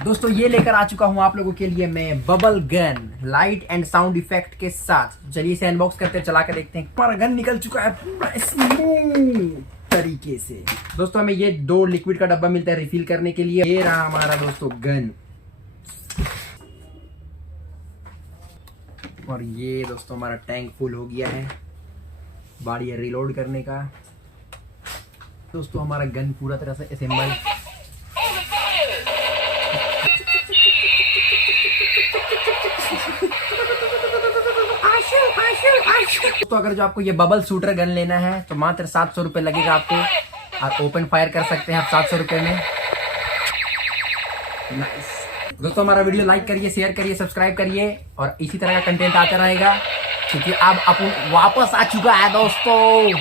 दोस्तों ये लेकर आ चुका हूँ आप लोगों के लिए मैं bubble gun light and sound effect के साथ। चलिए इसे अनबॉक्स करते हैं, चला कर देखते हैं। हमारा गन निकल चुका है पूरा स्मूथ तरीके से। दोस्तों हमें ये 2 लिक्विड का डब्बा मिलता है रिफिल करने के लिए। ये रहा हमारा दोस्तों गन, और ये दोस्तों हमारा टैंक फुल हो गया है। बारी है रिलोड करने का। दोस्तों हमारा गन पूरा तरह से असेंबल। तो अगर जो आपको ये बबल शूटर गन लेना है तो मात्र 700 रुपये लगेगा आपको, और ओपन फायर कर सकते हैं आप 700 रुपये में। नाइस। दोस्तों हमारा वीडियो लाइक करिए, शेयर करिए, सब्सक्राइब करिए, और इसी तरह का कंटेंट आता रहेगा क्योंकि अब अपन वापस आ चुका है दोस्तों।